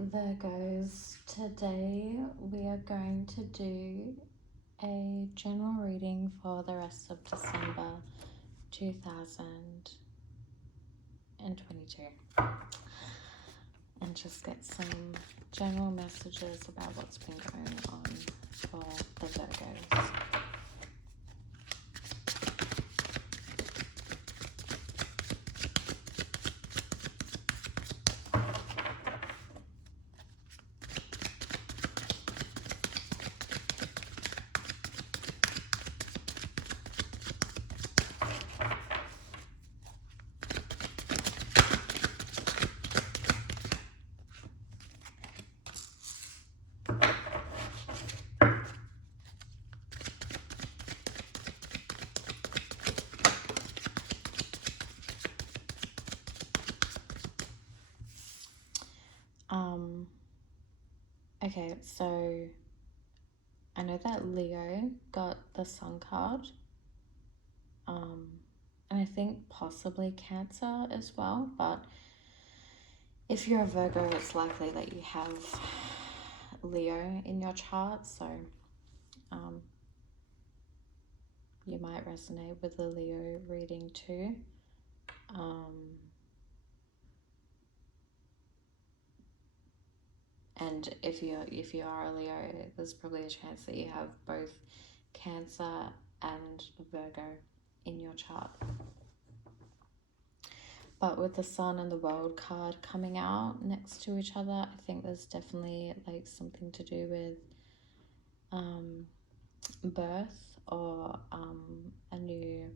Virgos, today we are going to do a general reading for the rest of December 2022 and just get some general messages about what's been going on for the Virgos. Okay, so I know that Leo got the Sun card, and I think possibly Cancer as well, but if you're a Virgo, it's likely that you have Leo in your chart, so you might resonate with the Leo reading too. And if you are a Leo, there's probably a chance that you have both Cancer and Virgo in your chart. But with the Sun and the World card coming out next to each other, I think there's definitely like something to do with birth or a new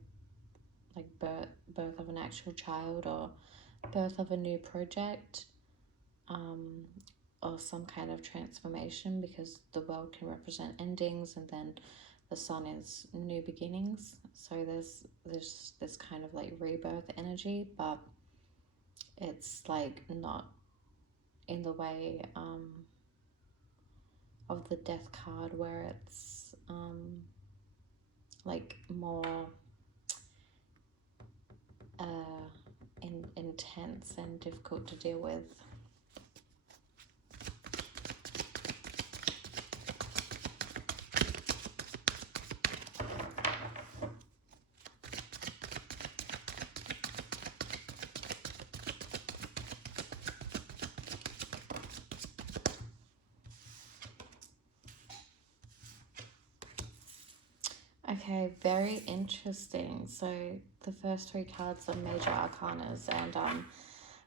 like birth of an actual child or birth of a new project, or some kind of transformation, because the World can represent endings and then the Sun is new beginnings. So there's this kind of like rebirth energy, but it's like not in the way of the Death card, where it's like more intense and difficult to deal with. Okay, very interesting. So the first three cards are major arcanas, and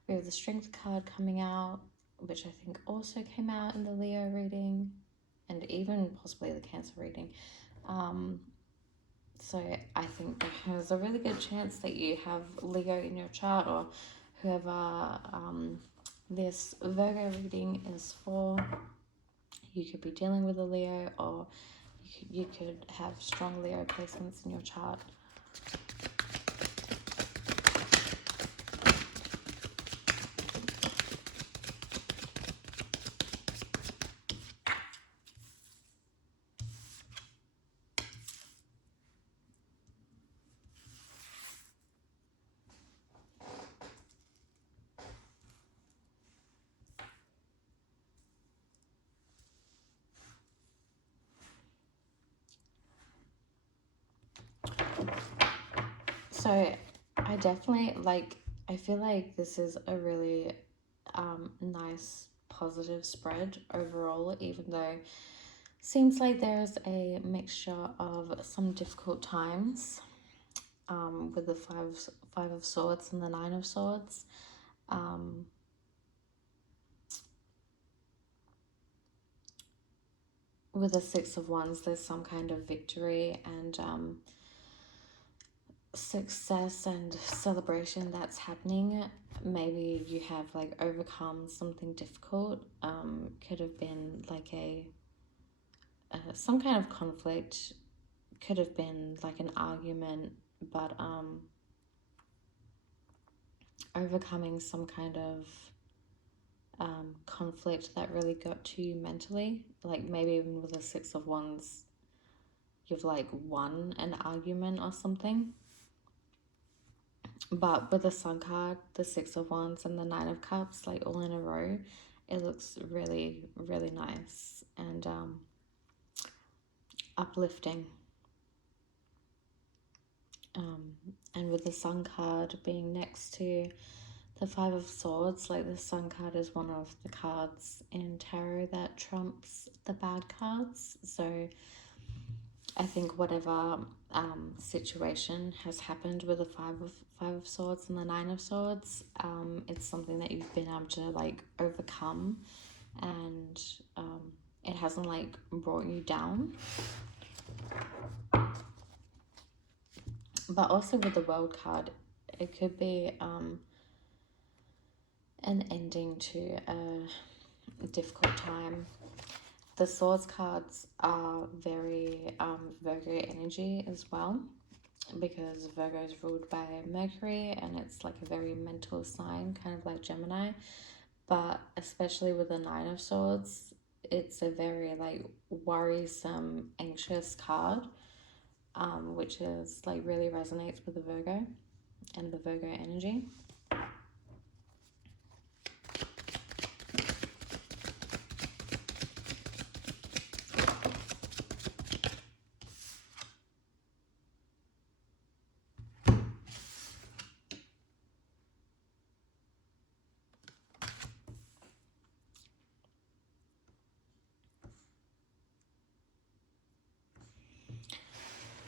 we have the Strength card coming out, which I think also came out in the Leo reading, and even possibly the Cancer reading. So I think there's a really good chance that you have Leo in your chart, or whoever this Virgo reading is for. You could be dealing with a Leo, or you could have strong Leo placements in your chart. So I definitely I feel like this is a really nice positive spread overall, even though seems like there's a mixture of some difficult times with the five of swords and the 9 of swords. With the 6 of wands, there's some kind of victory and success and celebration that's happening. Maybe you have like overcome something difficult. Could have been like some kind of conflict, could have been like an argument, but overcoming some kind of conflict that really got to you mentally. Like maybe even with the 6 of wands, you've like won an argument or something. But with the Sun card, the 6 of wands and the 9 of cups, like all in a row, it looks really, really nice and uplifting. And with the Sun card being next to the Five of Swords, like the Sun card is one of the cards in tarot that trumps the bad cards. So I think whatever situation has happened with the Five of Swords and the Nine of Swords, it's something that you've been able to like overcome, and it hasn't like brought you down. But also with the World card, it could be an ending to a difficult time. The Swords cards are very Virgo energy as well, because Virgo is ruled by Mercury and it's like a very mental sign, kind of like Gemini. But especially with the Nine of Swords, it's a very like worrisome, anxious card, which is like really resonates with the Virgo and the Virgo energy.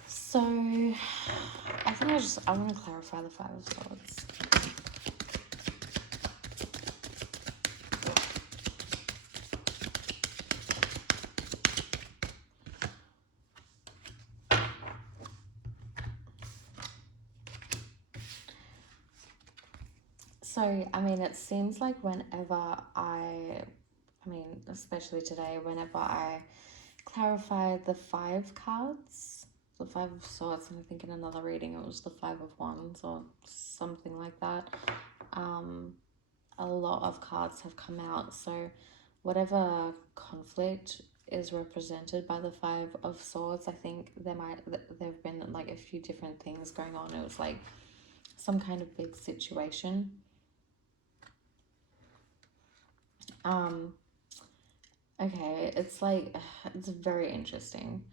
So I think I want to clarify the Five of Swords. So, I mean, it seems like whenever especially today, whenever I clarify the five cards, the Five of Swords, and I think in another reading it was the Five of Wands or something like that, a lot of cards have come out. So whatever conflict is represented by the Five of Swords, I think there have been like a few different things going on. It was like some kind of big situation. Okay, it's like, it's very interesting.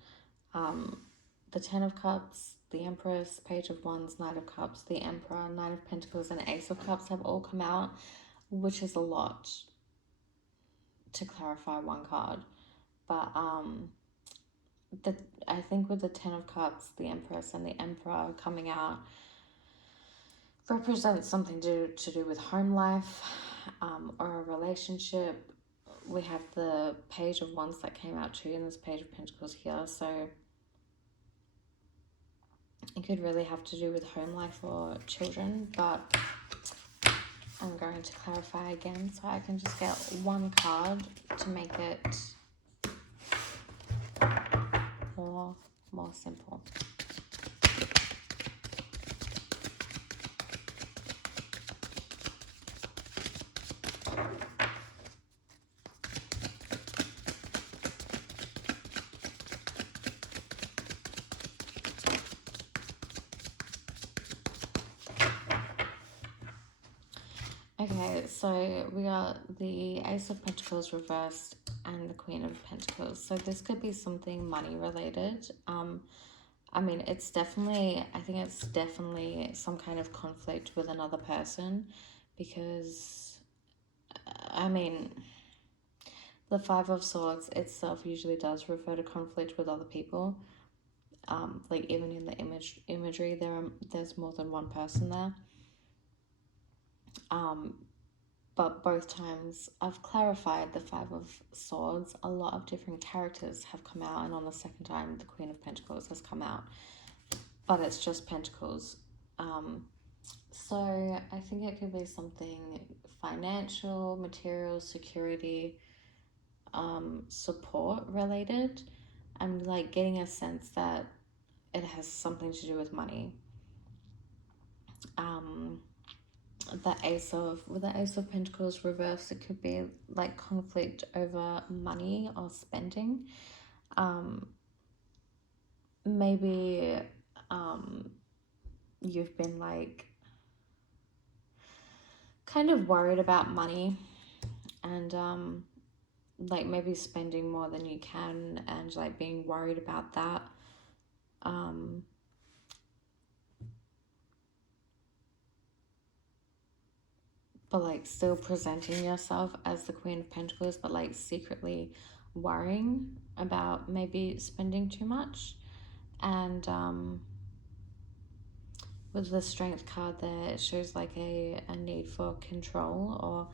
The Ten of Cups, the Empress, Page of Wands, Knight of Cups, the Emperor, Knight of Pentacles, and Ace of Cups have all come out, which is a lot to clarify one card. But I think with the Ten of Cups, the Empress, and the Emperor coming out represents something to do with home life, or a relationship. We have the Page of Wands that came out too, and this Page of Pentacles here. So it could really have to do with home life or children, but I'm going to clarify again so I can just get one card to make it more simple. Okay, so we got the Ace of Pentacles reversed and the Queen of Pentacles. So this could be something money related. I mean, I think it's definitely some kind of conflict with another person, because, I mean, the Five of Swords itself usually does refer to conflict with other people. Like even in the imagery, there's more than one person there. But both times I've clarified the Five of Swords, a lot of different characters have come out, and on the second time the Queen of Pentacles has come out, but it's just Pentacles. So I think it could be something financial, material, security, support related. I'm like getting a sense that it has something to do with money. With the Ace of Pentacles reversed, it could be like conflict over money or spending. Maybe you've been like kind of worried about money, and like maybe spending more than you can and like being worried about that. But like still presenting yourself as the Queen of Pentacles, but like secretly worrying about maybe spending too much. And with the Strength card there, it shows like a need for control, or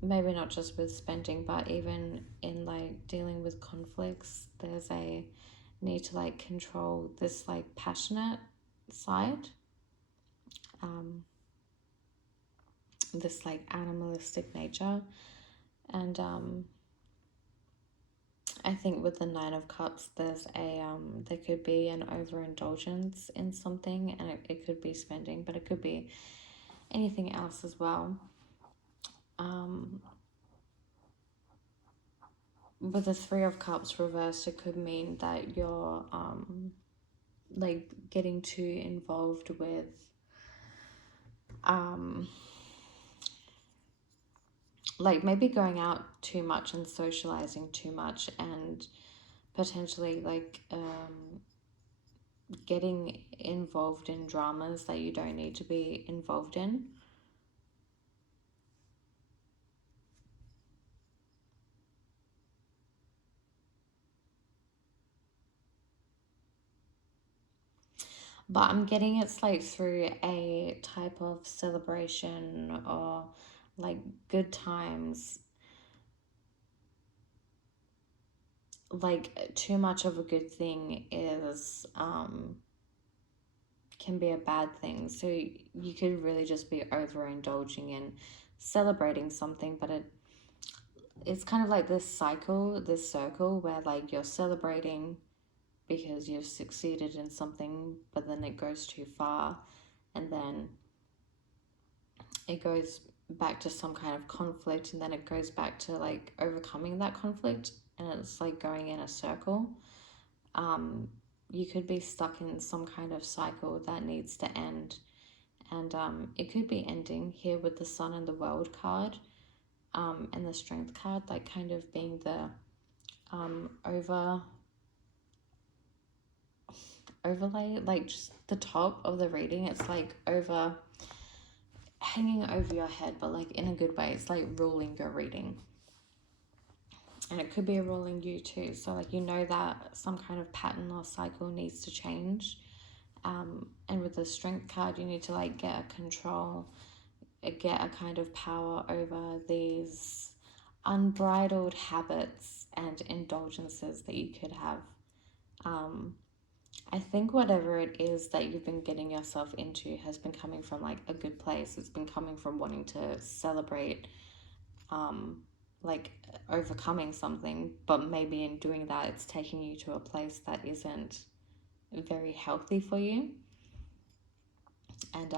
maybe not just with spending, but even in like dealing with conflicts, there's a need to like control this like passionate side, this like animalistic nature. And I think with the Nine of Cups, there's a there could be an overindulgence in something, and it could be spending, but it could be anything else as well. With the Three of Cups reversed, it could mean that you're like getting too involved with like maybe going out too much and socializing too much, and potentially like getting involved in dramas that you don't need to be involved in. But I'm getting it's like through a type of celebration or like good times. Like too much of a good thing is can be a bad thing. So you could really just be overindulging in celebrating something, but it's kind of like this cycle, this circle where like you're celebrating because you've succeeded in something, but then it goes too far, and then it goes back to some kind of conflict, and then it goes back to like overcoming that conflict, and it's like going in a circle. You could be stuck in some kind of cycle that needs to end, and it could be ending here with the Sun and the World card, and the Strength card, like kind of being the overlay, like just the top of the reading. It's like over hanging over your head, but like in a good way. It's like ruling your reading, and it could be ruling you too. So like you know that some kind of pattern or cycle needs to change. And with the Strength card, you need to like get a control, get a kind of power over these unbridled habits and indulgences that you could have. I think whatever it is that you've been getting yourself into has been coming from like a good place. It's been coming from wanting to celebrate, like overcoming something, but maybe in doing that, it's taking you to a place that isn't very healthy for you. And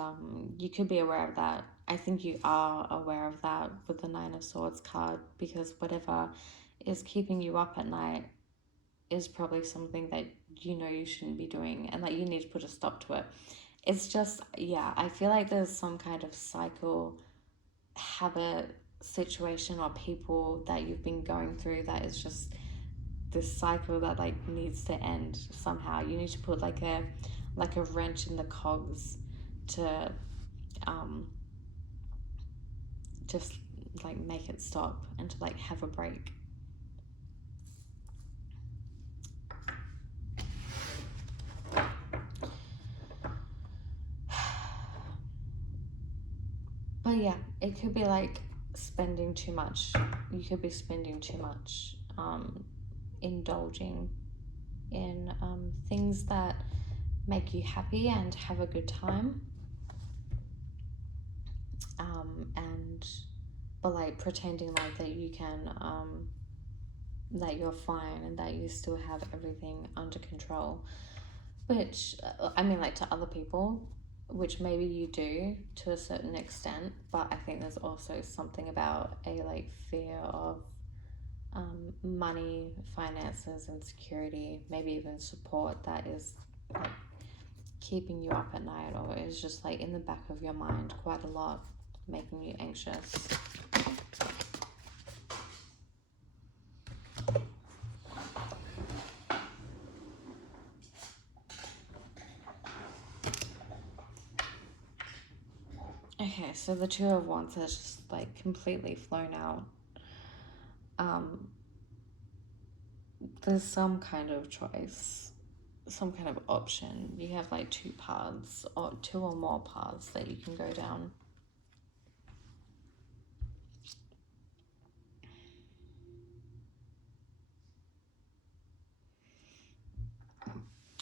you could be aware of that. I think you are aware of that with the Nine of Swords card, because whatever is keeping you up at night is probably something that you know you shouldn't be doing, and that you need to put a stop to it. It's just, yeah, I feel like there's some kind of cycle, habit, situation, or people that you've been going through that is just this cycle that like needs to end somehow. You need to put like a wrench in the cogs to just like make it stop, and to like have a break. But yeah, it could be like spending too much. You could be spending too much, indulging in things that make you happy and have a good time. And but like pretending like that you can, that you're fine and that you still have everything under control. Which, I mean, like to other people, which maybe you do to a certain extent, but I think there's also something about a like fear of money, finances, and security, maybe even support, that is like keeping you up at night, or is just like in the back of your mind quite a lot, making you anxious. Okay, so the Two of Wands has just like completely flown out. There's some kind of choice, some kind of option. You have like two paths, or two or more paths that you can go down.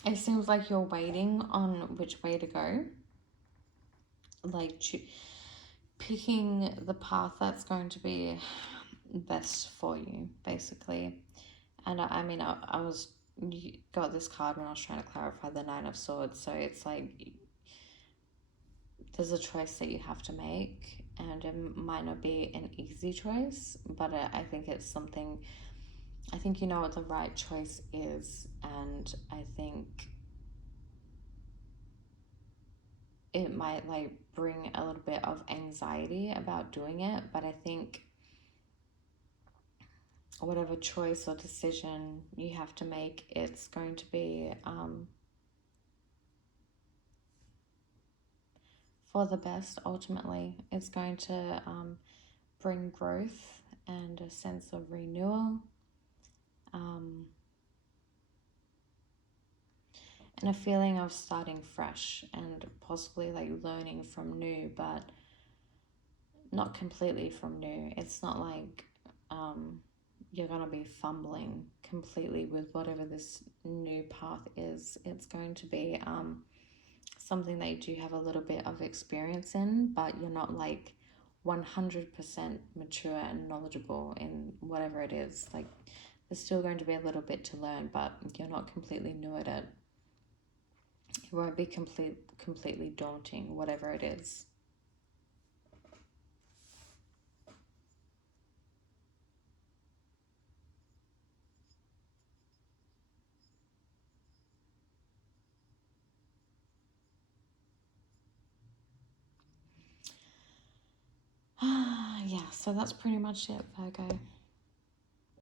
It seems like you're waiting on which way to go. Like picking the path that's going to be best for you, basically. And I mean, I was, you got this card when I was trying to clarify the Nine of Swords. So it's like there's a choice that you have to make, and it might not be an easy choice, but I think it's something, I think you know what the right choice is, and I think it might like bring a little bit of anxiety about doing it, but I think whatever choice or decision you have to make, it's going to be for the best. Ultimately, it's going to bring growth and a sense of renewal, and a feeling of starting fresh and possibly like learning from new, but not completely from new. It's not like you're going to be fumbling completely with whatever this new path is. It's going to be something that you do have a little bit of experience in, but you're not like 100% mature and knowledgeable in whatever it is. Like there's still going to be a little bit to learn, but you're not completely new at it. It won't be completely daunting, whatever it is. Yeah, so that's pretty much it, Virgo.